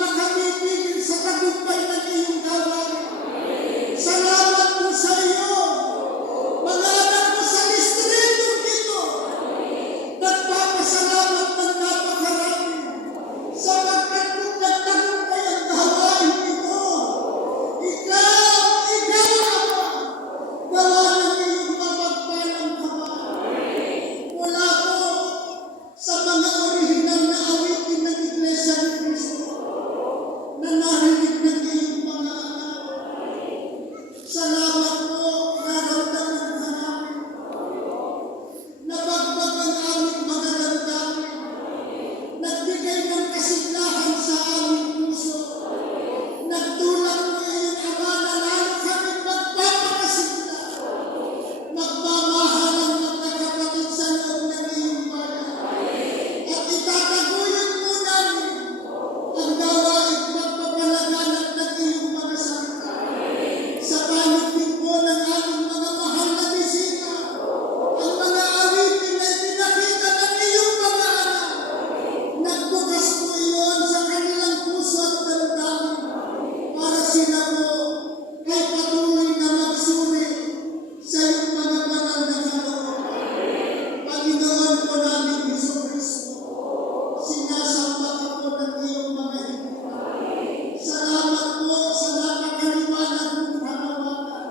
na kami tigil sa tagumpay ng iyong gawain. Salamat po sa iyo. Mga anak ko sa distritong ito, nagpapasalamat ng napakarami sapagkat kung nagtagumpay ang gawain ito, ikaw, Ama, gawa ng iyong mapagpalang kamay. Mula po sa mga orihinal na awitin ng Iglesia ni Cristo na narinig ng iyong mga anak. Salamat po, naramdaman ka namin. Nabagbag ang aming mga damdamin. Nagbigay ng kasiglahan sa aming puso. Nagtulak mo iyong Ama na lalo kami magpapakasigla. Magmamahal ang magkakapatid sa loob ng iyong bayan. At itataguyod mo namin ang gawain pagpapalaganap ng iyong mga salita. Sa paligid po ng aming mga mahal na bisita, ang mga awitin na ipinakita ng iyong mga anak, nagbukas po iyon sa kanilang puso at damdamin para sila po ay patuloy na magsuri sa iyong mga banal na kalooban. Panginoon po namin Jesucristo, sinasamba ka po ng iyong mga higit. Salamat po sa napakaliwanag mong panawagan.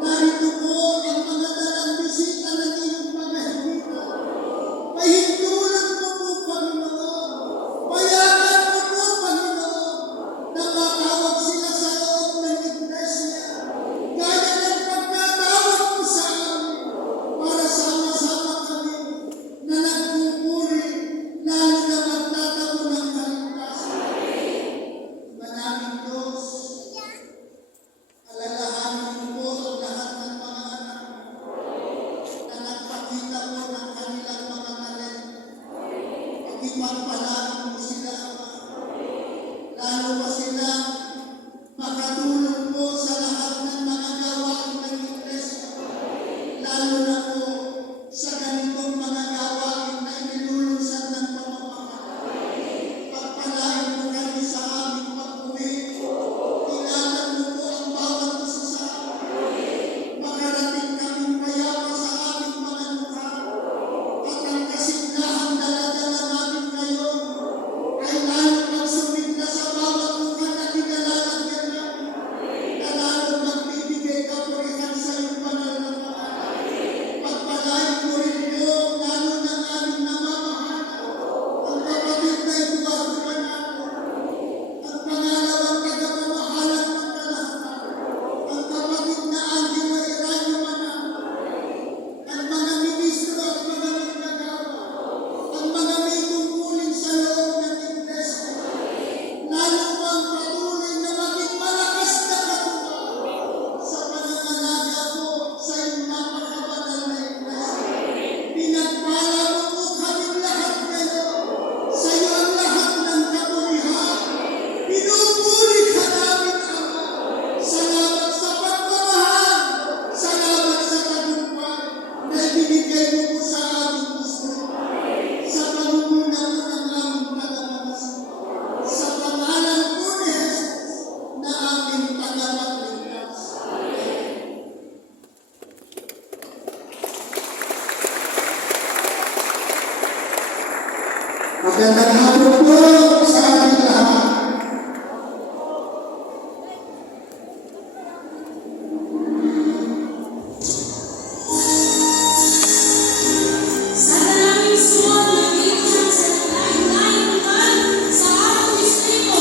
Narito po ang mga dalang bisita ng iyong mga higit. Pahintulot mo po, Panginoon. Payagan mo po, Panginoon, na matawag sila sa loob ng Iglesia. Gaya ng pagkatawag mo sa amin para sama-sama kami na nagpupuri, lalo na magtatago ng kaligtasan. Manaming Diyos, alalahanin mo po ang lahat ng mga anak na nagpakita mo ng kanilang mga talento. Pagpapalain mo sila, Ama. Lalo pa sila makatulong po sa lahat ng mga gawain ng Iglesia. Lalo na po sa ganitong mga gawain na inilulunsad ng pamamahala. Pagpalain mo kami sa aming pag-uwi. Ingatan mo po ang bawat isa sa amin. Makarating kaming payapa sa aming mga lugar. At ang kasiglahan dala-dala namin ngayon ay lalo magsumigla sa bawat lugar na kinalalagyan namin. Na lalo magbibigay kapurihan sa iyong banal na pangalan. Pagpalain mo rin niyo lalo ng aming namamahala. Ang kapatid na Eduardo Manalo, ang pangalawang tagapamahalan ng kalahatan, ang kapatid na Angelo Eraño Manalo, ang mga ministro at mga manggagawa, ang mga may tungkulin sa loob ng Iglesia, lalo pa ang patuloy na maging malakas na katuwang sa pangangalaga po sa iyong napakabanal na Iglesia. Pinagpala mo po kaming lahat ngayon. Sa iyo ang lahat ng kapurihan. Pinupuri ka namin, Ama. Salamat sa pagmamahal. Salamat sa tagumpay na ibinigay mo po sa aming gusto. Sa pangunguna mo ng aming tagapamasid. Sa pangalan po ni Jesus na aming tagapagligtas. Magandang hapon po sa ating lahat. Sa dalangin suwag ng Iglesia sa lain-lain sa ating distrito.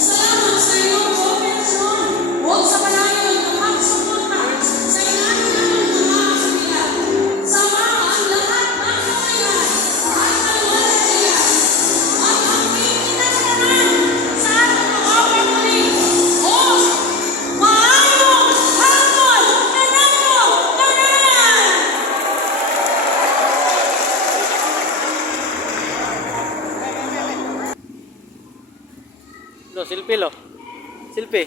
Salamat sa iyong kooperasyon o sa panayon ng pagsuporta sa ilalim ng mga aktibidad. Sama ang lahat ng kabayan at ang walatiya at ang pinagsasaran sa ating mga pagmuli. O maayong hapon na nato tanan! Lo, silpi lo. Silpi.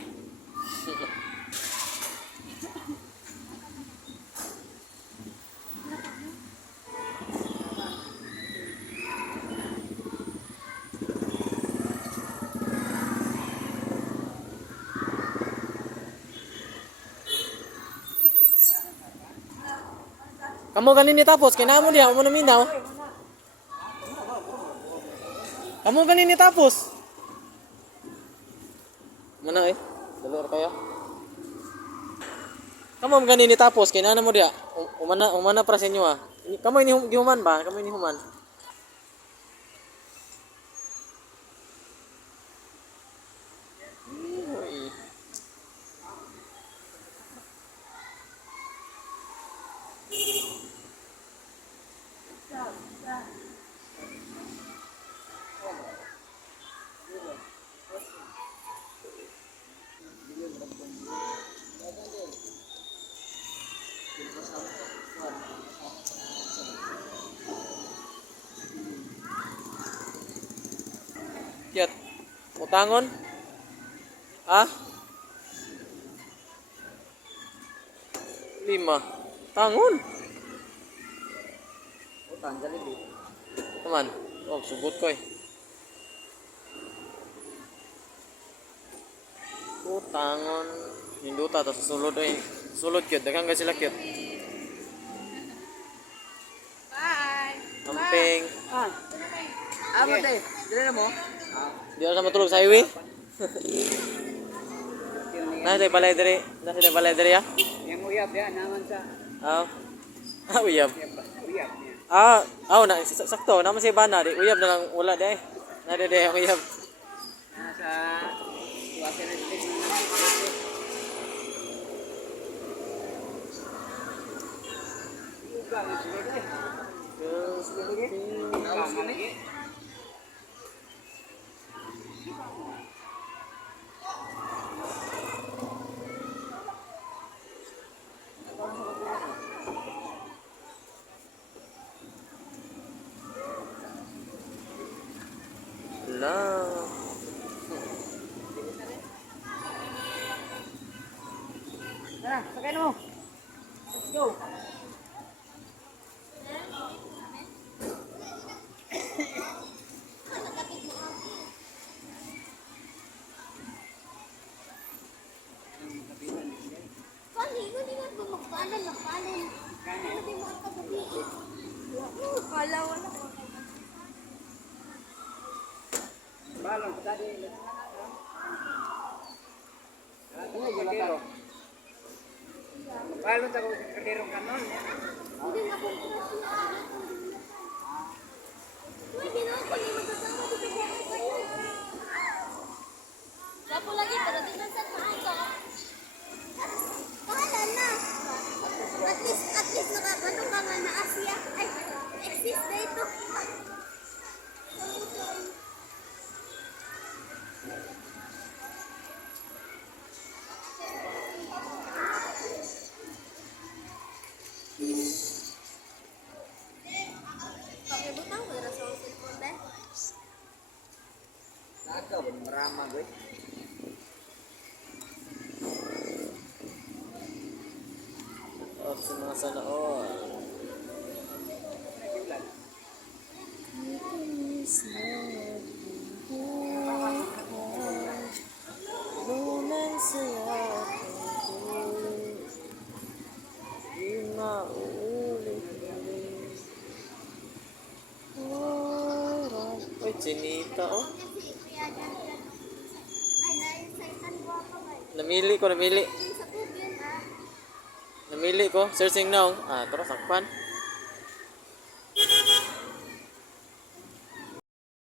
Amo ganin ni tapos kay namo diha mo na minaw. Amo ganin ni tapos. Mana eh? Dalor kayo. Kamu ganin ni tapos kay namo diha. Umana para sa inyo ah. Kamu ini human ba? Kamu ini human. Kiat. Utangon? Ah? 5. Tangon. Utang jali di. Teman. Oh, subut ko eh. Utangon. Hinduta ta sa sulod eh. Sulod kyut, daghang ka sila kyut. Bye. Amping. Amo te, dire na mo? Di na matulog sa highway. Nasa balay diri. Nasa balay diri ya. Yang uyab ya naman sa Ah. Ah, uyab. uyab niya. Ah, na sakto naman si Bana di uyab na lang wala di. Nade di ang uyab. Nasa water state na. Uga ang sulod eh. Nawas kami. La. Tara, sakay mo. Let's go. Hindi nga magpaalan. Ano di mo ang kagabi? Wala. Balon tadi. Ano kadero? Balon ta ko kadero kanon. Hindi nga po Pwede na ako hindi magkasama dito sa kayo. Sapo lagi, pero di na sa maaga. Bahala na. At least nakakano ka nga na Asia. Ay, exist na ito. Pakibutang ko na sa cellphone dahil. Nakaw marama gue. Oh, sa mga sana all. Lunan saya di maulit. Uy, chinita oh. Ay, na-excited ko ako ba? Namili ko. Sa tubig, Namili ko. Searching now. Ah, tara sakpan.